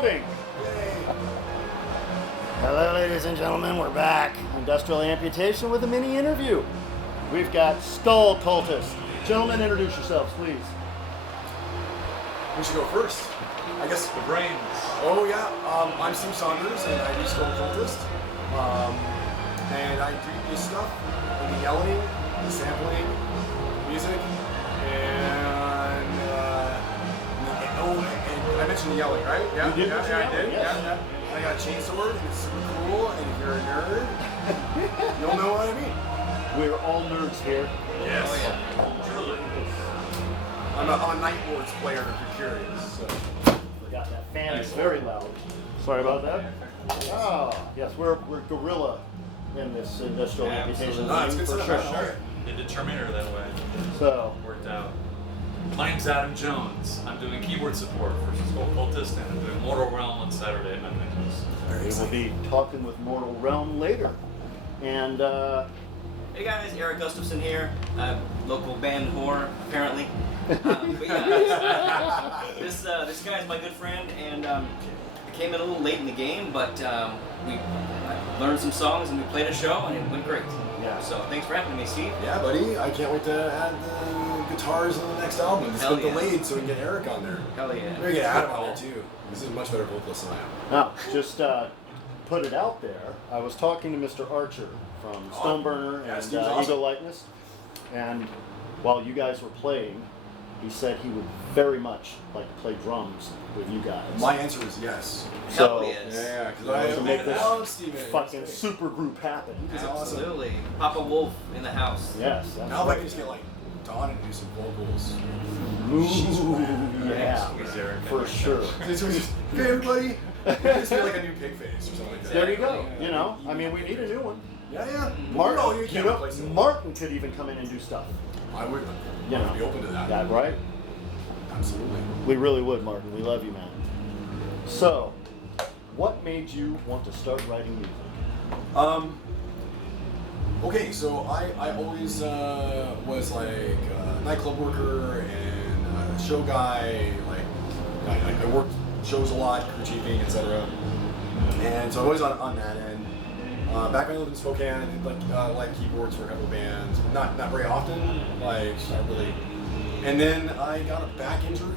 recording. Hello, ladies and gentlemen. We're back. Industrial Amputation with a mini interview. We've got Skull Cultist. Gentlemen, introduce yourselves, please. We should go first. I guess The brains. Oh yeah, I'm Steve Saunders and I do Skull Cultist. And I do this stuff, and the yelling, the sampling, music, and I mentioned the yelling, right? Yeah, You did yeah, mention I yelling, did. yes. Yeah. I got a chainsaw, and it's super cool. And if you're a nerd, you'll know what I mean. We're all nerds here. Yes. Oh, yeah. Truly. I'm a Night Lords player, if you're curious. So. Forgot that fan is very loud. Sorry about that. Oh, yes, we're gorilla in this industrial amputation No, it's thing, good for stuff. sure. They did Terminator that way. So, Worked out. My name's Adam Jones. I'm doing keyboard support for Skull Cultist, and I'm doing Mortal Realm on Saturday at Mechanismus. we will be talking with Mortal Realm later. And, Hey guys, Eric Gustafson here, local band whore, apparently. But yeah, this guy is my good friend, and I came in a little late in the game, but we learned some songs and we played a show, and it went great. Yeah. So thanks for having me, Steve. Yeah, buddy. I can't wait to add the guitars on the next album. It's Hell been yeah. delayed, so we can get Eric on there. Hell yeah. Maybe get Adam on there too. This is a much better vocalist than I am. now, just put it out there. I was talking to Mr. Archer from Stoneburner yeah, and Steve's awesome. Ego Likeness, and while you guys were playing, he said he would very much like to play drums with you guys. My answer is yes. So, Hell yes. Yeah, because I I make this love Steven. fucking super group happen. He's awesome. Absolutely. Papa Wolf in the house. Yes. That's Now if I right. can just get like Dawn and do some vocals. Ooh, yeah, He's Eric. for sure. This was just, hey everybody. It's like a new pig face or something like that. There you go. You know, I mean, we need a new one. Yeah, yeah. Martin, No, you you can't know, replace it. Martin could even come in and do stuff. I would You know, be open to that. Yeah, right? Absolutely. We really would, Martin. We love you, man. So, what made you want to start writing music? Okay, so I always was like a nightclub worker and a show guy. Like I worked shows a lot, crew chiefing, etc. And so I was on that end. Back when I lived in Spokane, I did like keyboards for a couple of bands, but not very often. Like not really. And then I got a back injury.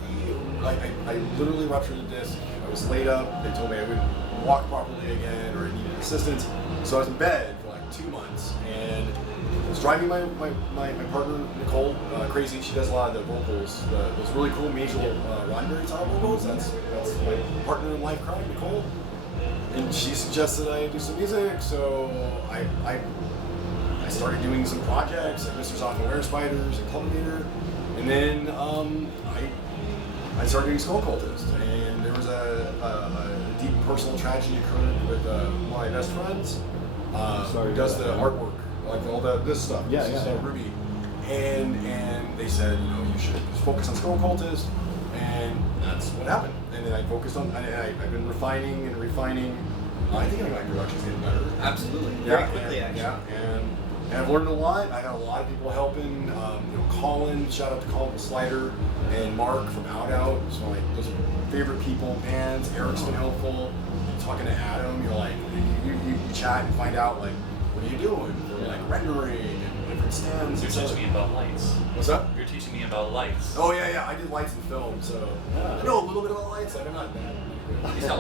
Like I literally ruptured a disc. I was laid up. They told me I wouldn't walk properly again or I needed assistance. So I was in bed for like 2 months and I was driving my partner Nicole crazy. She does a lot of the vocals, those really cool major Roddenberry style vocals. That's my partner in life crime, Nicole. And she suggested I do some music, so I started doing some projects like Mr. Soft and Were Spiders and Cultivator. And then I started doing Skull Cultist, and there was a deep personal tragedy occurred with one of my best friends who does the artwork, like all this stuff. Yeah, This is, yeah. Ruby. And they said, you know, you should focus on Skull Cultist, and that's what happened. And then I focused on, I've been refining and refining. I think my production's getting better. Absolutely. Yeah, Very quickly, and, actually. yeah, and I've learned a lot. I had a lot of people helping. You know, Colin, shout out to Colin Slider and Mark from Out. So like those are favorite people, bands. Eric's been helpful. Talking to Adam, you're like you chat and find out like what are you doing for like rendering and different stands. You're teaching me about lights. What's up? You're teaching me about lights. Oh yeah, I did lights and film, so I know a little bit about lights. Like I'm not that.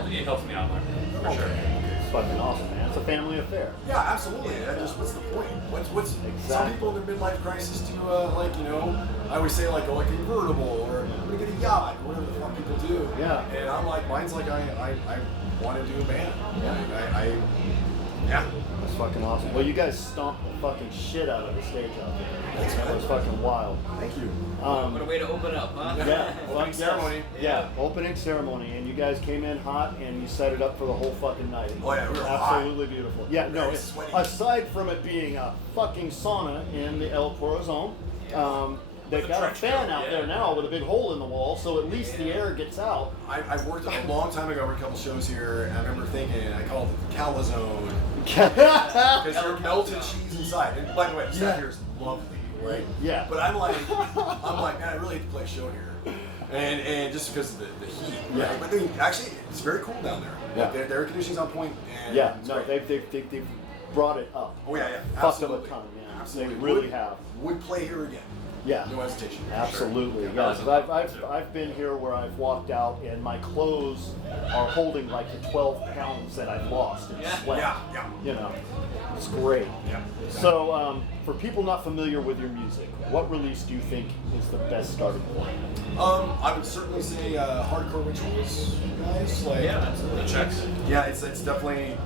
He helps me out there, for sure. It's fucking awesome, man. It's a family affair. Yeah, absolutely. What's the point? What's some people in their midlife crisis do like, you know, I always say like go like a convertible or I'm gonna get a yacht or whatever the fuck people do. Yeah. And I'm like mine's like I want to do a band. Yeah. Yeah. That's fucking awesome. Well, you guys stomped the fucking shit out of the stage out there. Thanks, man. That was fucking wild. Thank you. What a way to open up, huh? Yeah, Opening ceremony. Yeah, opening ceremony, and you guys came in hot, and you set it up for the whole fucking night. Oh, yeah, we were hot. absolutely beautiful. Yeah, no, Very it's, sweaty. aside from it being a fucking sauna in the El Corazon, they've With a got a trench fan coat, out yeah. there now with a big hole in the wall, so at least the air gets out. I worked a long time ago for a couple shows here, and I remember thinking I called it the Calazone because there were melted cheese inside. And by the way, the stuff here is lovely, right? Yeah. But I'm like, man, I really hate to play a show here. And just because of the heat. Yeah. Right? But I mean, actually, it's very cool down there. Yeah. Like, the air conditioning's on point. And Yeah, it's no, great. they've brought it up. Oh yeah, Fucked up a absolutely. ton, yeah. Absolutely. They really Would- have. Would play here again. Yeah. No hesitation. Absolutely, Sure. yeah. 'Cause I've been here where I've walked out and my clothes are holding like the 12 pounds that I've lost in sweat. Yeah. You know, it's great. Yeah. So, for people not familiar with your music, what release do you think is the best starting point? I would certainly say Hardcore Rituals, guys. Like, Yeah, absolutely. The checks. yeah, it's definitely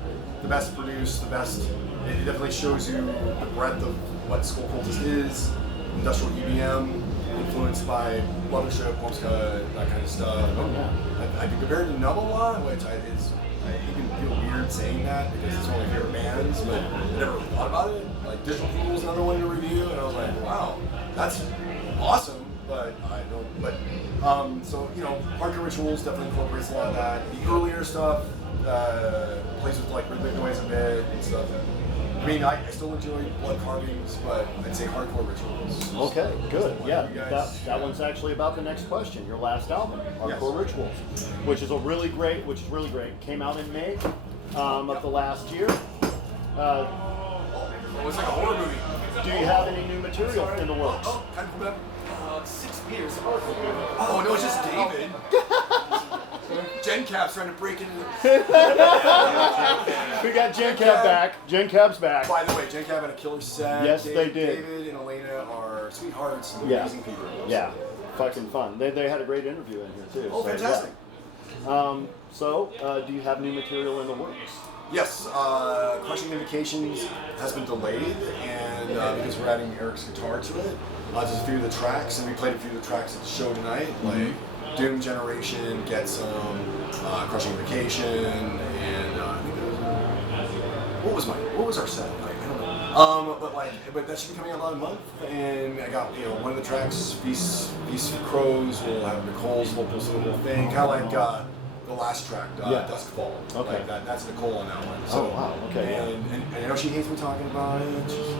the best produced, the best. It definitely shows you the breadth of what Skull Cultist is. Industrial EBM, influenced by Mothership, Womska, that kind of stuff. Oh, yeah. I compared to Numb a lot, which I even feel weird saying that because it's one of my favorite bands, but I never thought about it. Like Digital Pool was another one to review, and I was like, wow, that's awesome. But I don't. But so Hardcore Rituals definitely incorporates a lot of that. The earlier stuff plays with like rhythmic noise a bit and stuff. I mean, I still enjoy Blood Carvings, but I'd say Hardcore Rituals. Okay, good. Yeah, You guys- that one's actually about the next question. Your last album, Hardcore Yes. Rituals, which is really great. Came out in May of the last year. It was like a horror movie. Do you have any new material in the works? Oh, kind of cool, man. 6 beers. Oh no, it's just David. Gen Cap's trying to break into. We got Gen Cab back. Gen Cab's back. By the way, Gen Cap had a killer set. Yes, they did. David and Elena are sweethearts and Yeah. amazing people. Yeah, fucking fun. They had a great interview in here too. Oh, so, fantastic. yeah. Do you have new material in the works? Yes, Crushing Indications has been delayed, and because we're adding Eric's guitar to it, just a few of the tracks, and we played a few of the tracks at the show tonight, like Doom Generation, Get Some, Crushing Indication, and I think there was what was our set? Like, I don't know. But that should be coming out in a month, and I got one of the tracks, Feast of Crows, will have Nicole's vocals in the whole thing, kind of like. The last track, Yeah. Duskfall. Okay. Like that's Nicole on that one. Oh, wow. Okay, yeah. And I know she hates me talking about it. She's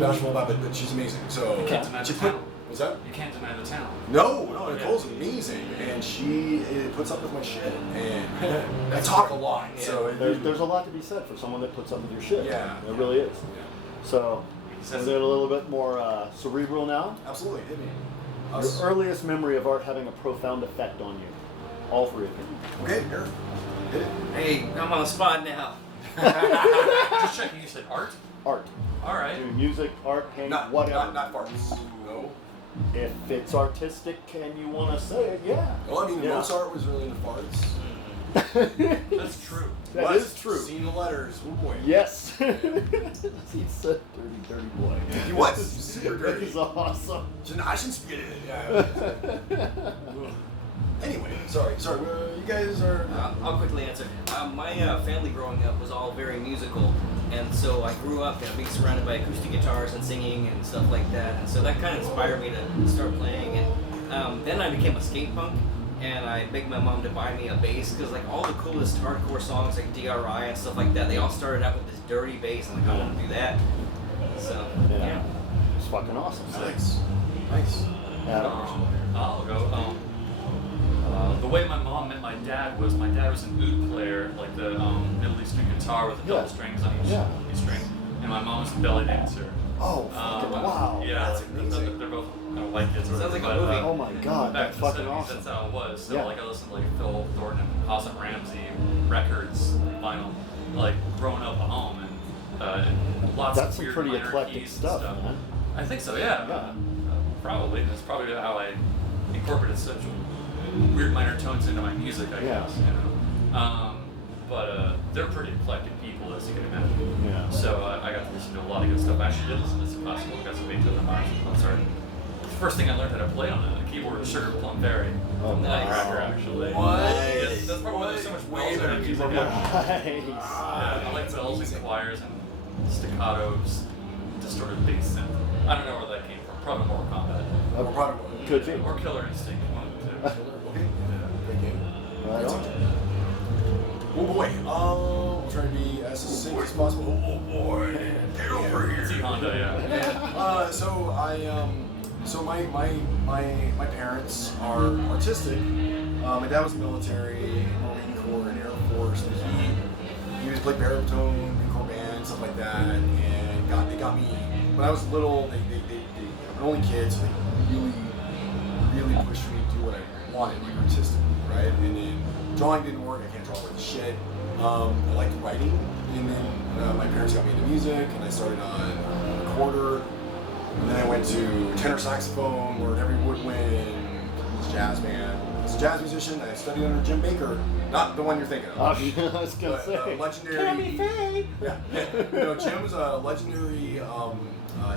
bashful about it, but she's amazing. So You can't deny she the put. talent. What's that? You can't deny the talent. No, Nicole's amazing, and she puts up with my shit, and I talk a lot. So There's a lot to be said for someone that puts up with your shit. Yeah. There really is. Yeah, So, Says is it a little bit more cerebral now? absolutely, hit me. Your earliest memory of art having a profound effect on you? All three of you. Okay, here, hit it. Hey, I'm on the spot now. Just checking. You said art. Art. All right. Do music, art, paint, Not whatever. not farts. No. If it's artistic and you want to say it, yeah. Well, I mean, Yeah. Mozart was really into farts. That's true. That But is true. Seen the letters. Oh boy. Yes. He's a dirty boy. He was super dirty. He's awesome. Nasenspiele. Yeah. Anyway, sorry. You guys are. I'll quickly answer. My family growing up was all very musical, and so I grew up being surrounded by acoustic guitars and singing and stuff like that, and so that kind of inspired me to start playing. And then I became a skate punk, and I begged my mom to buy me a bass because like all the coolest hardcore songs like DRI and stuff like that, they all started out with this dirty bass, and like I want to do that. So yeah. It's fucking awesome. Nice. Adam. I'll go. The way my mom met my dad was an oud player, like the Middle Eastern guitar with the double strings on each string, and my mom was a belly dancer. Oh, fucking wow. Yeah, That's like, amazing. they're both white kids. Sounds like a but, movie. Oh my god, Back that's in the fucking 70s, awesome. that's how it was. So Yeah. like I listened to like Phil Thornton and Cosmic Ramsey records, vinyl, like growing up at home, and lots That's of some weird pretty minor eclectic keys stuff, and stuff. man. I think so, yeah. Yeah. Probably. That's probably how I incorporated such weird minor tones into my music, I Yeah. guess. But they're pretty eclectic people, as you can imagine. Yeah. So I got to listen to a lot of good stuff. I actually did listen to some classical. Got some Beethoven and Mozart. The first thing I learned how to play on a keyboard was Sugar Plum Fairy. Oh, nice. Cracker, actually. What? Yes, that's probably why there's so much Way bells in better our music. keyboard Yeah. Nice. Yeah, I like bells and choirs and staccatos, distorted bass synth. I don't know where that came from. Probably Mortal Kombat. We're probably Could be. Or Killer Instinct. One of the two. Okay. Great game. Right on. Oh boy. We'll try to be as succinct as possible. Oh boy. Get over It's here. Honda, yeah. So I So my parents are artistic. My dad was military, Marine Corps, and Air Force. And he was played baritone, Marine Corps band, stuff like that. And they got me when I was little. I'm an only kid, so they really pushed me to do what I wanted, like artistically, right? And then drawing didn't work. I can't draw worth shit. I liked writing, and then my parents got me into music, and I started on recorder. And then I went to tenor saxophone, learned every woodwind, jazz band. I was a jazz musician. I studied under Jim Baker, not the one you're thinking of. I was gonna say. Legendary. Yeah. Jim's a legendary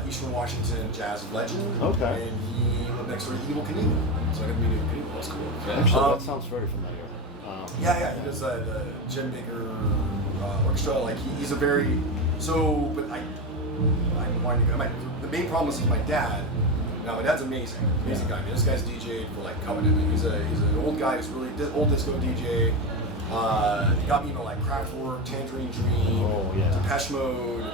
Eastern Washington jazz legend. Okay. And he lived next door to Evil Knievel. So I got to meet Evil Knievel. That's cool. Actually, that sounds very familiar. Yeah. He does the Jim Baker orchestra. Like he's a very but I'm winding. The main problem is my dad. Now my dad's amazing guy. I mean, this guy's DJ'd for like Covenant. He's an old guy who's really old disco DJ. He got me into like Kraftwerk, Tangerine Dream, Depeche Mode,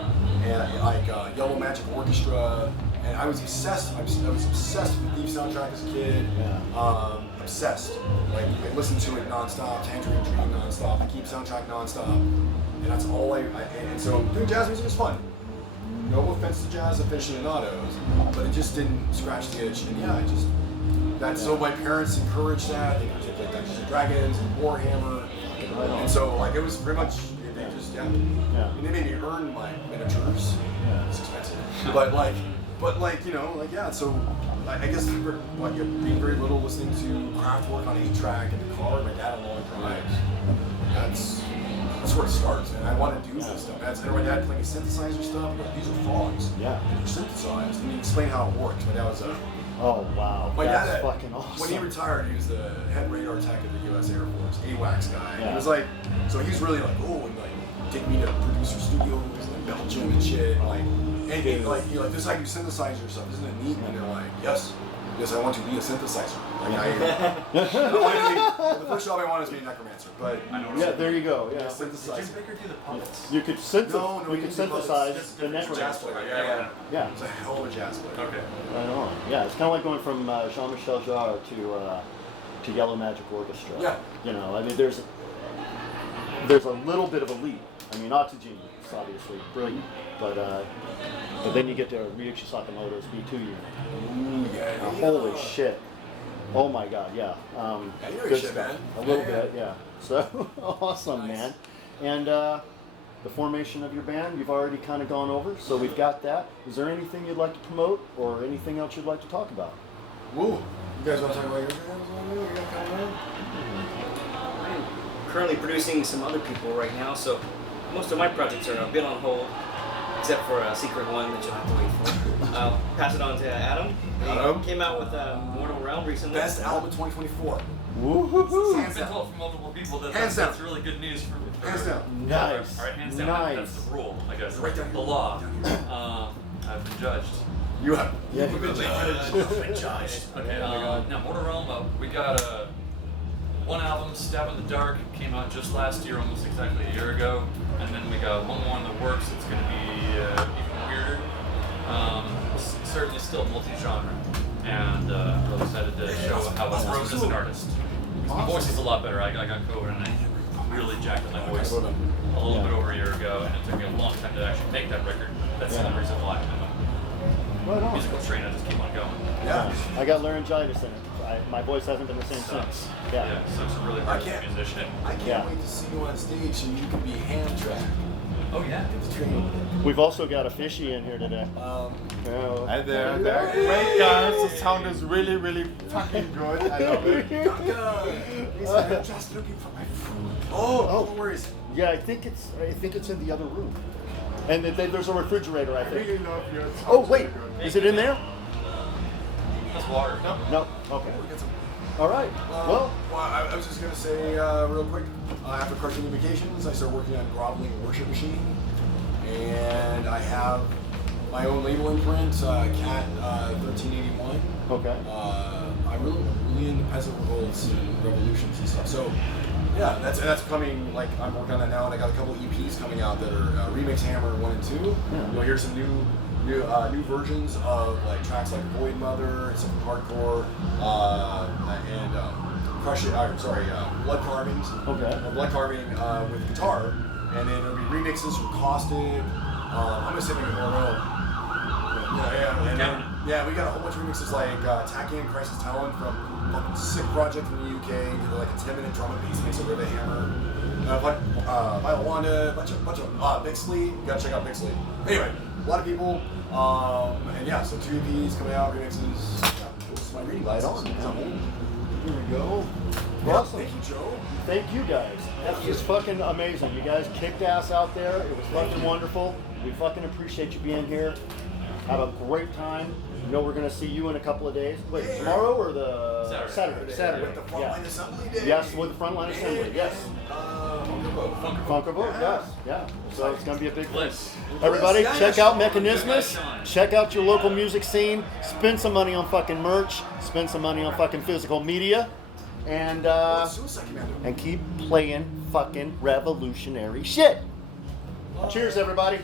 and like Yellow Magic Orchestra. And I was obsessed. I was obsessed with the Thief soundtrack as a kid. Obsessed. Like I listened to it nonstop. Tangerine Dream nonstop. The Keep soundtrack nonstop. And that's all and so doing jazz music was fun. No offense to jazz aficionados, but it just didn't scratch the itch. And so my parents encouraged that. They played Dungeons and Dragons and Warhammer. And so like it was pretty much, they just, And they made me earn my miniatures. It's expensive. But so I guess being very little, listening to Kraftwerk on 8-track in the car, my dad on long drives. That's where it starts, man. I want to do this stuff. And my dad playing synthesizer stuff. These are frogs. Yeah. They're synthesized. And he explained how it works. My dad was oh wow. That's fucking awesome. When he retired, he was the head radar tech at the U.S. Air Force, AWACS guy. Yeah. He was like, so he's really like, and like take me to producer studios in Belgium and shit. And this is how you synthesize your stuff. Isn't it neat? And they're like, yes, I want to be a synthesizer. Like the first job I wanted was to be a necromancer, but I know. Yeah, there you go. Yeah. Synthesizer. Did Jim Baker do the puppets? You could synthesize the necromancer. Yeah. It's a hell of a jazz player. Okay. Right on. Yeah, it's kind of like going from Jean-Michel Jarre to Yellow Magic Orchestra. Yeah. I mean, there's a little bit of a leap. I mean, Oxygen is obviously brilliant, but then you get to Ryuichi Sakamoto's B2 unit. Holy shit. Oh my god, yeah. You know your shit, man. A little bit, yeah. So, awesome, nice. Man. And the formation of your band, you've already kind of gone over, so we've got that. Is there anything you'd like to promote or anything else you'd like to talk about? Woo. You guys want to talk about your band? I'm currently producing some other people right now, so most of my projects are a bit on hold, except for a secret one that you'll have to wait for. I'll pass it on to Adam. He came out with Mortal Realm recently. Best album of 2024. Woo-hoo-hoo. I've been told from multiple people that that's really good news for hands down. Nice. All right, hands down. Nice. That's the rule, I guess. Right down the law. I've been judged. You have. Yeah, You've been judged. Okay. Now, Mortal Realm. We got one album, Stab in the Dark, came out just last year, almost exactly a year ago, and then we got one more in the works. It's going to be even weirder. Certainly still multi-genre, and I'm really excited to show how I grows as an artist. My voice is a lot better. I got COVID and I really jacked up my voice a little bit over a year ago, and it took me a long time to actually make that record. That's the reason why I'm a musical train. I just keep on going. Yeah. I got laryngitis in it. My voice hasn't been the same since. Yeah, so it's really hard as a musician. I can't wait to see you on stage so you can be hand tracked. Oh yeah. We've also got a fishy in here today. Hi there. Great guys. The sound is really, really fucking good. I love it. I'm just looking for my food. Oh, where is it? Yeah, I think it's in the other room. And there's a refrigerator, I I think. really love you. Oh wait, is it in there? That's water. No. Okay. All right. Well, I was just gonna say real quick. After Cartoon Vacations, I started working on Groveling Worship Machine, and I have my own label imprint, Cat 1381. Okay. I'm really into peasant revolts and revolutions and stuff. So yeah, that's coming. Like I'm working on that now, and I got a couple EPs coming out that are Remix Hammer 1 and 2. Yeah. You'll hear some new new versions of like tracks like Void Mother and some hardcore and Crush It. Blood Carvings. Okay. Blood Carving with guitar, and then there'll be remixes from Caustic. I'm gonna say like a row. And then, yeah, we got a whole bunch of remixes like Tachyon Crisis Talon from a sick project from the UK. Did like a 10-minute drum and bass mix of Rivet Hammer. Viola Wanda, bunch of Bixley. You gotta check out Bixley. Anyway, a lot of people. And yeah, so 2 EPs coming out, remixes. Yeah, this is my reading Right glasses. on, man. Here we go. Yeah, Awesome. thank you, Joe. Thank you guys. That's just fucking amazing. You guys kicked ass out there. It was fucking wonderful. We fucking appreciate you being here. Have a great time. You know we're gonna see you in a couple of days. Wait, tomorrow or the Saturday? With the Frontline Assembly Day. Yes, with the Frontline Assembly. Yes. Funkerbook. Yes. Yeah. So it's gonna be a big place. Everybody, check out Mechanismus. Check out your local music scene. Spend some money on fucking merch. Spend some money on fucking physical media. And keep playing fucking revolutionary shit. Cheers, everybody.